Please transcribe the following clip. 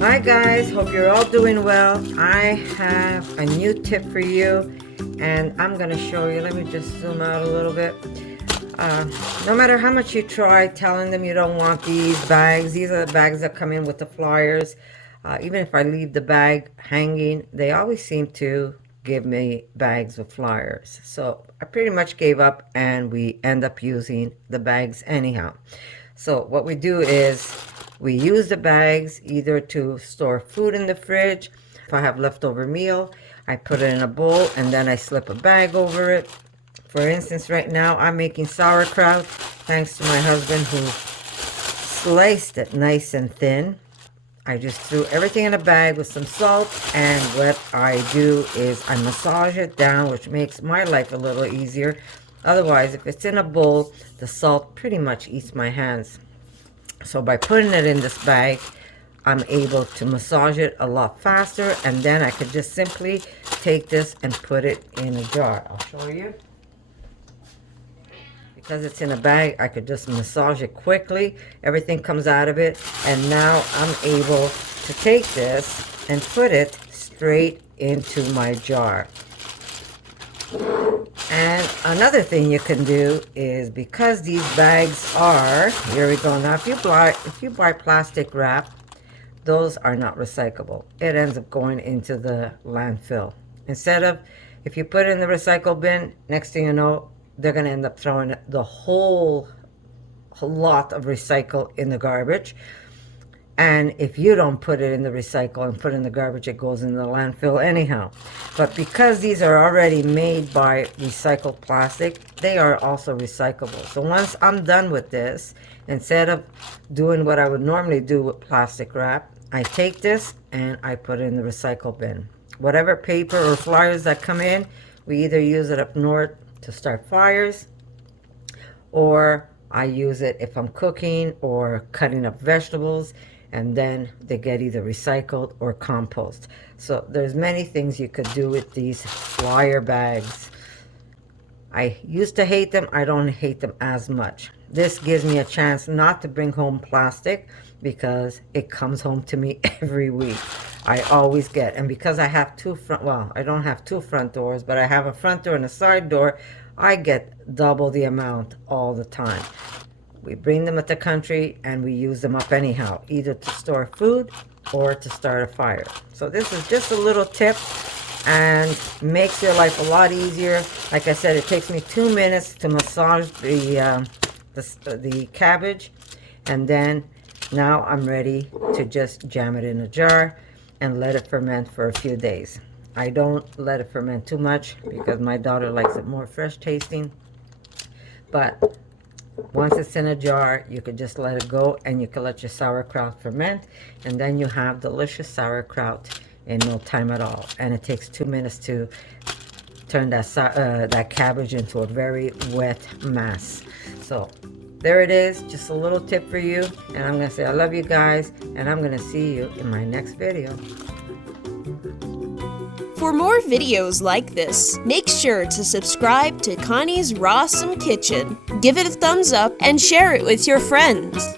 Hi guys, hope you're all doing well. I have a new tip for you and I'm going to show you. Let me just zoom out a little bit. No matter how much you try telling them you don't want these bags, these are the bags that come in with the flyers. Even if I leave the bag hanging, they always seem to give me bags with flyers. So I pretty much gave up and we end up using the bags anyhow. So what we do is we use the bags either to store food in the fridge. If I have leftover meal, I put it in a bowl and then I slip a bag over it. For instance, right now I'm making sauerkraut thanks to my husband who sliced it nice and thin. I just threw everything in a bag with some salt, and what I do is I massage it down, which makes my life a little easier. Otherwise, if it's in a bowl, the salt pretty much eats my hands. So by putting it in this bag, I'm able to massage it a lot faster, and then I could just simply take this and put it in a jar. I'll show you. Because it's in a bag, I could just massage it quickly. Everything comes out of it, and now I'm able to take this and put it straight into my jar. And another thing you can do is, because these bags are, here we go. Now if you buy plastic wrap, those are not recyclable. It ends up going into the landfill. Instead of, if you put it in the recycle bin, next thing you know, they're going to end up throwing the whole lot of recycle in the garbage. And if you don't put it in the recycle and put it in the garbage, it goes in the landfill anyhow. But because these are already made by recycled plastic, they are also recyclable. So once I'm done with this, instead of doing what I would normally do with plastic wrap, I take this and I put it in the recycle bin. Whatever paper or flyers that come in, we either use it up north to start fires, or I use it if I'm cooking or cutting up vegetables, and then they get either recycled or compost. So there's many things you could do with these flyer bags. I used to hate them. I don't hate them as much. This gives me a chance not to bring home plastic because it comes home to me every week. I always get, and because I have I don't have two front doors, but I have a front door and a side door, I get double the amount all the time. We bring them at the country and we use them up anyhow, either to store food or to start a fire. So this is just a little tip and makes your life a lot easier. Like I said, it takes me 2 minutes to massage the cabbage, and then now I'm ready to just jam it in a jar and let it ferment for a few days. I don't let it ferment too much because my daughter likes it more fresh tasting. But once it's in a jar, you could just let it go and you can let your sauerkraut ferment, and then you have delicious sauerkraut in no time at all. And it takes 2 minutes to turn that cabbage into a very wet mass. So there it is, just a little tip for you. And I'm going to say I love you guys, and I'm going to see you in my next video. For more videos like this, make sure to subscribe to Connie's RAWsome Kitchen, give it a thumbs up, and share it with your friends.